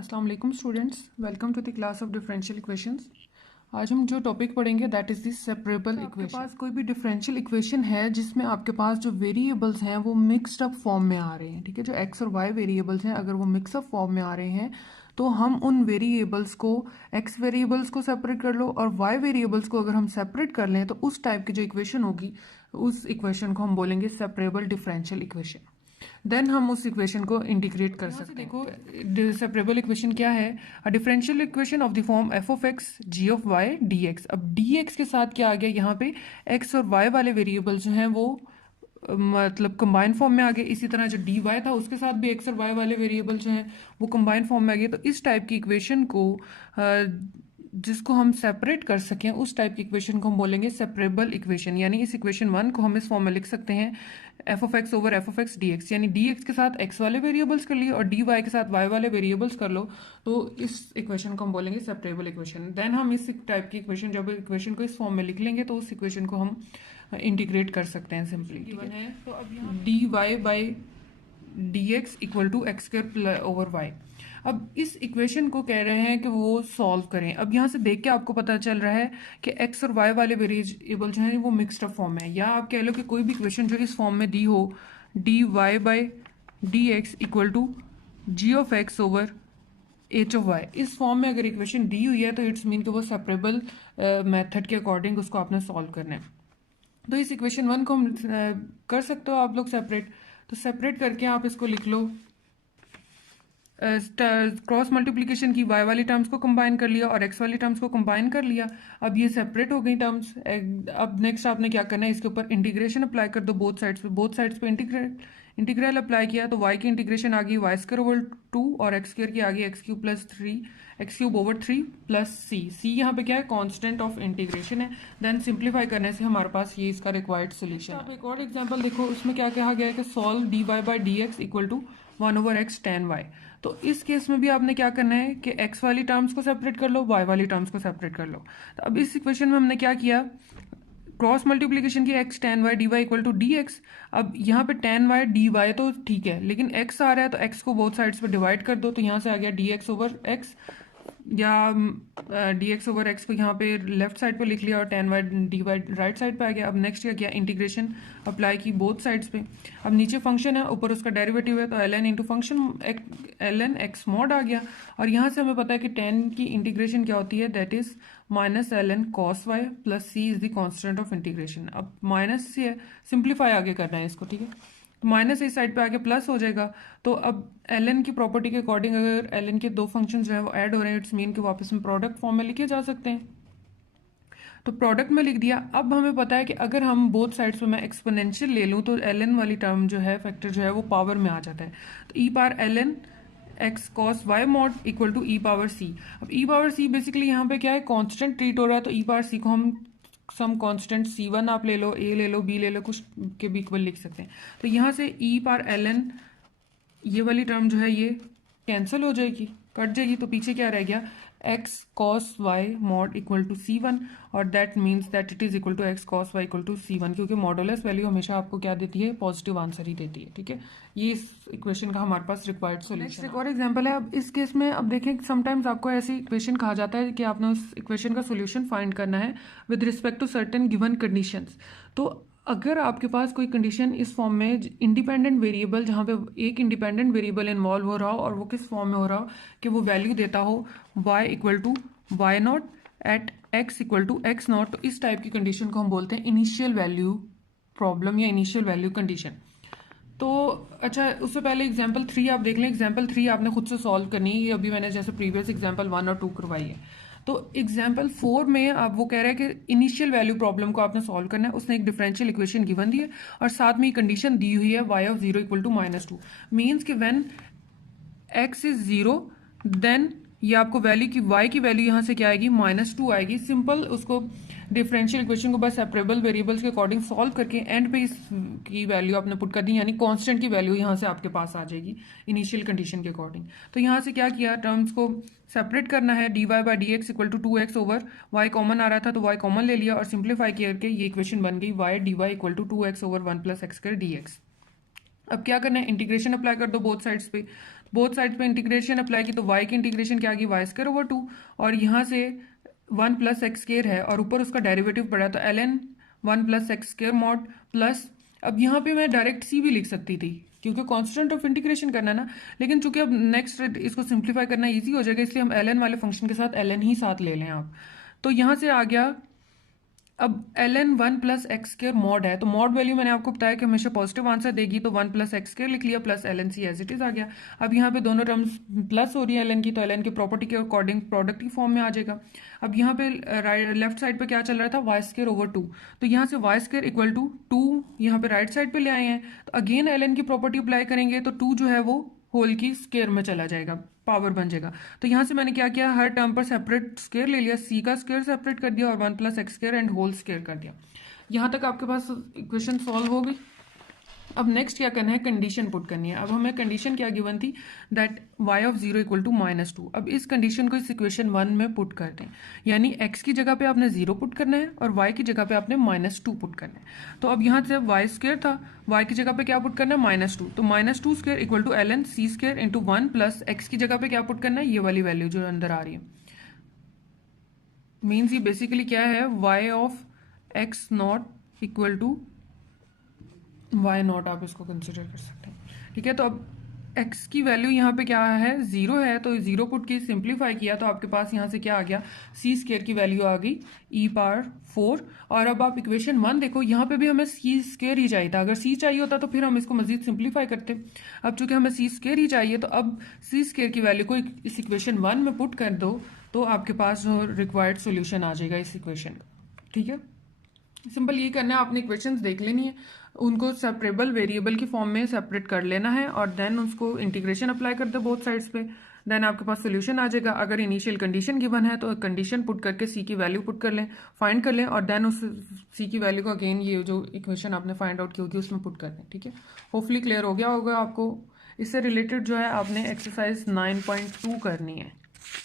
अस्सलाम वालेकुम students, welcome to the class of differential equations. आज हम जो टॉपिक पढ़ेंगे that is the separable equation. आपके पास कोई भी डिफरेंशियल इक्वेशन है जिसमें आपके पास जो वेरिएबल्स हैं वो मिक्स्ड अप फॉर्म में आ रहे हैं, ठीक है। जो एक्स और वाई वेरिएबल्स हैं अगर वो मिक्स अप फॉर्म में आ रहे हैं तो हम उन वेरिएबल्स को एक्स वेरिएबल्स को सेपरेट कर लो और वाई वेरिएबल्स को अगर हम सेपरेट कर लें तो उस टाइप की जो इक्वेशन होगी उस इक्वेशन को हम बोलेंगे सेपरेबल डिफरेंशियल इक्वेशन। देन हम उस इक्वेशन को इंटीग्रेट कर सकते हैं। देखो सेपरेबल इक्वेशन क्या है, a differential equation of the form F of X G of Y D X. अब डी एक्स के साथ क्या आ गया, यहाँ पे एक्स और वाई वाले वेरिएबल जो हैं वो मतलब कंबाइन फॉर्म में आ गए। इसी तरह जो डी वाई था उसके साथ भी एक्स और वाई वाले वेरिएबल जो हैं वो कंबाइन फॉर्म में आ गए। तो इस टाइप की इक्वेशन को जिसको हम सेपरेट कर सकें उस टाइप की इक्वेशन को हम बोलेंगे सेपरेबल इक्वेशन। यानी इस इक्वेशन वन को हम इस फॉर्म में लिख सकते हैं F of X over F of x D x, यानी डी एक्स के साथ एक्स वाले वेरिएबल्स कर लिए और डी वाई के साथ वाई वाले वेरिएबल्स कर लो, तो इस इक्वेशन को हम बोलेंगे सेपरेबल इक्वेशन। देन हम इस टाइप की इक्वेशन जब इक्वेशन को इस फॉर्म में लिख लेंगे तो उस इक्वेशन को हम इंटीग्रेट कर सकते हैं सिंपली। तो अब D Y by D x equal to X square over Y. अब इस इक्वेशन को कह रहे हैं कि वो सॉल्व करें। अब यहाँ से देख के आपको पता चल रहा है कि एक्स और वाई वाले वेरिएबल जो हैं वो मिक्सड अप फॉर्म है, या आप कह लो कि कोई भी इक्वेशन जो इस फॉर्म में दी हो D Y by D x equal to G of X over H of Y, इस फॉर्म में अगर इक्वेशन दी हुई है तो इट्स मीन कि वो सेपरेबल मेथड के अकॉर्डिंग उसको आपने सॉल्व करना है। तो इस इक्वेशन वन को हम कर सकते हो आप लोग सेपरेट। तो सेपरेट करके आप इसको लिख लो, क्रॉस मल्टीप्लिकेशन की वाई वाली टर्म्स को कंबाइन कर लिया और एक्स वाली टर्म्स को कंबाइन कर लिया। अब ये सेपरेट हो गई टर्म्स। अब नेक्स्ट आपने क्या करना है, इसके ऊपर इंटीग्रेशन अप्लाई कर दो बोथ साइड्स पे इंटीग्रल अप्लाई किया तो y की इंटीग्रेशन आ गई वाई स्क्वायर ओवर 2 और एक्स स्क्वायर की आ गई x cube plus 3 x cube over 3 plus c यहाँ पे क्या है, कांस्टेंट ऑफ इंटीग्रेशन है। देन सिंप्लीफाई करने से हमारे पास ये इसका रिक्वायर्ड सोल्यूशन है। आप एक और एग्जांपल देखो, उसमें क्या कहा गया है कि solve D Y by D x equal to 1 over X tan Y. तो इस केस में भी आपने क्या करना है कि x वाली टर्म्स को सेपरेट कर लो, y वाली टर्म्स को सेपरेट कर लो। तो अब इस इक्वेशन में हमने क्या किया, क्रॉस मल्टीप्लिकेशन की x tan y dy equal to D X. अब यहाँ पे tan y dy तो ठीक है, लेकिन x आ रहा है तो x को बोथ साइड्स पे डिवाइड कर दो, तो यहाँ से आ गया dx ओवर x, या dx ओवर x को यहाँ पे लेफ्ट साइड पे लिख लिया और tan y dy right side पे आ गया। अब नेक्स्ट क्या किया, इंटीग्रेशन अप्लाई की बोथ साइड्स पे। अब नीचे फंक्शन है, ऊपर उसका डेरिवेटिव है, तो ln into function ln x mod आ गया। और यहाँ से हमें पता है कि tan की इंटीग्रेशन क्या होती है, that is minus ln cos y plus c is the constant of integration. अब माइनस से सिंप्लीफाई आगे करना है इसको, ठीक है। तो माइनस इस साइड पे आके प्लस हो जाएगा। तो अब ln की प्रॉपर्टी के अकॉर्डिंग अगर ln के दो फंक्शंस जो है वो ऐड हो रहे हैं, इट्स मीन के वापस में प्रोडक्ट फॉर्म में लिखे जा सकते हैं। तो प्रोडक्ट में लिख दिया। अब हमें पता है कि अगर हम बोथ साइड्स पे मैं एक्सपोनेंशियल ले लूँ तो ln वाली टर्म जो है, फैक्टर जो है वो पावर में आ जाता है। तो e power ln x cos y mod equal to e power c. अब ई पावर सी बेसिकली यहाँ पे क्या है, कांस्टेंट ट्रीट हो रहा है, तो ई पावर सी को हम सम कांस्टेंट C1 आप ले लो, A ले लो, B ले लो, कुछ के भी इक्वल लिख सकते हैं। तो यहाँ से e पावर ln ये वाली टर्म जो है ये कैंसिल हो जाएगी, कट जाएगी, तो पीछे क्या रह गया, x cos y mod equal to C1, और that means that it is equal to x cos y equal to C1, क्योंकि मॉडुलस वैल्यू हमेशा आपको क्या देती है, पॉजिटिव आंसर ही देती है, ठीक है। ये इस इक्वेशन का हमारे पास रिक्वायर्ड सॉल्यूशन। एक और एग्जांपल है। अब इस केस में अब देखें, समटाइम्स आपको ऐसी इक्वेशन कहा जाता है कि आपने उस इक्वेशन का सोल्यूशन फाइंड करना है with respect to certain given conditions. तो अगर आपके पास कोई कंडीशन इस फॉर्म में इंडिपेंडेंट वेरिएबल, जहाँ पे एक इंडिपेंडेंट वेरिएबल इन्वॉल्व हो रहा हो और वो किस फॉर्म में हो रहा हो कि वो वैल्यू देता हो y equal to Y not at x equal to X not, तो इस टाइप की कंडीशन को हम बोलते हैं इनिशियल वैल्यू प्रॉब्लम या इनिशियल वैल्यू कंडीशन। तो अच्छा, उससे पहले एग्जाम्पल 3 आप देख लें। एग्जाम्पल 3 आपने खुद से सॉल्व करनी है, ये अभी मैंने जैसे प्रीवियस एग्जाम्पल 1 और 2 करवाई है। तो एग्जाम्पल 4 में अब वो कह रहा है कि इनिशियल वैल्यू प्रॉब्लम को आपने सॉल्व करना है। उसने एक डिफरेंशियल इक्वेशन गिवन दी है और साथ में कंडीशन दी हुई है y of 0 equal to -2, means कि व्हेन x इज 0 देन ये आपको वैल्यू की y की वैल्यू यहाँ से क्या आएगी, -2 आएगी। सिंपल उसको डिफरेंशियल इक्वेशन को बस सेपरेबल वेरिएबल्स के अकॉर्डिंग सॉल्व करके एंड पे इसकी वैल्यू आपने पुट कर दी, यानी कांस्टेंट की वैल्यू यहाँ से आपके पास आ जाएगी इनिशियल कंडीशन के अकॉर्डिंग। तो यहाँ से क्या किया, टर्म्स को सेपरेट करना है, d Y by D x equal to 2x over y common आ रहा था तो y कॉमन ले लिया और सिंप्लीफाई करके ये इक्वेशन बन गई y D Y equal to 2x over 1 plus X कर डी एक्स। अब क्या करना है, इंटीग्रेशन अप्लाई कर दो बोथ साइड्स पे। बोथ साइड पे इंटीग्रेशन अप्लाई की तो y की इंटीग्रेशन क्या आ गई वाई स्क्वायर ओवर 2, और यहाँ से 1 प्लस एक्स स्क्वायर है और ऊपर उसका डेरिवेटिव पड़ा तो ln 1 plus X square mod plus, अब यहाँ पे मैं डायरेक्ट c भी लिख सकती थी क्योंकि कांस्टेंट ऑफ इंटीग्रेशन करना ना, लेकिन चूंकि अब नेक्स्ट इसको सिंप्लीफाई करना इजी हो जाएगा इसलिए हम ln वाले फंक्शन के साथ ln ही साथ ले लें आप। तो यहाँ से आ गया, अब ln 1 plus x square mod है तो मॉड वैल्यू मैंने आपको बताया कि हमेशा पॉजिटिव आंसर देगी, तो 1 प्लस एक्स स्क्र लिख लिया plus ln c as it is आ गया। अब यहाँ पे दोनों टर्म्स प्लस हो रही है ln की, तो ln की प्रॉपर्टी के अकॉर्डिंग प्रोडक्ट की फॉर्म में आ जाएगा। अब यहाँ पे लेफ्ट साइड पे क्या चल रहा था वाई स्क्र ओवर 2, तो यहाँ से वाई स्क्र इक्वल टू 2 यहाँ पे राइट साइड पे ले आए हैं, तो अगेन ln की प्रॉपर्टी अप्लाई करेंगे तो 2 जो है वो होल की स्क्वायर में चला जाएगा, पावर बन जाएगा। तो यहाँ से मैंने क्या किया, हर टर्म पर सेपरेट स्क्वायर ले लिया, c का स्क्वायर सेपरेट कर दिया और 1 plus X square and whole square कर दिया। यहाँ तक आपके पास इक्वेशन सॉल्व हो गई। अब नेक्स्ट क्या करना है, कंडीशन पुट करनी है। अब हमें कंडीशन क्या गिवन थी, that y of 0 equal to -2। अब इस कंडीशन को इस इक्वेशन 1 में पुट कर दें, यानी x की जगह पे आपने 0 पुट करना है और y की जगह पे आपने -2 पुट करना है। तो अब यहाँ से वाई स्क्वायर था, y की जगह पे क्या पुट करना है -2, तो -2 square equal to ln c square into 1 plus x की जगह पे क्या पुट करना है, ये वाली वैल्यू जो अंदर आ रही है। मीन्स ये बेसिकली क्या है, y of x not equal to Y not आप इसको कंसिडर कर सकते हैं, ठीक है। तो अब x की वैल्यू यहाँ पे क्या है, 0 है, तो 0 पुट की सिंप्लीफाई किया तो आपके पास यहाँ से क्या आ गया, c स्क्वायर की वैल्यू आ गई e⁴। और अब आप इक्वेशन 1 देखो, यहाँ पे भी हमें c स्क्वायर ही चाहिए था, अगर c चाहिए होता तो फिर हम इसको मजीद सिंप्लीफाई करते। अब चूंकि हमें c स्क्वायर ही चाहिए तो अब c स्क्वायर की वैल्यू को इस इक्वेशन 1 में पुट कर दो तो आपके पास जो रिक्वायर्ड सोल्यूशन आ जाएगा इस इक्वेशन का, ठीक है। सिंपल ये करना है, आपने इक्वेशंस देख लेनी है, उनको सेपरेबल वेरिएबल की फॉर्म में सेपरेट कर लेना है और देन उसको इंटीग्रेशन अप्लाई कर दो बोथ साइड्स पे, देन आपके पास सोल्यूशन आ जाएगा। अगर इनिशियल कंडीशन गिवन है तो कंडीशन पुट करके सी की वैल्यू पुट कर लें, फाइंड कर लें और देन उस सी की वैल्यू को अगेन ये जो इक्वेशन आपने फाइंड आउट की होगी उसमें पुट कर दें, ठीक है। होपफुली क्लियर हो गया होगा आपको। इससे रिलेटेड जो है आपने एक्सरसाइज 9.2 करनी है।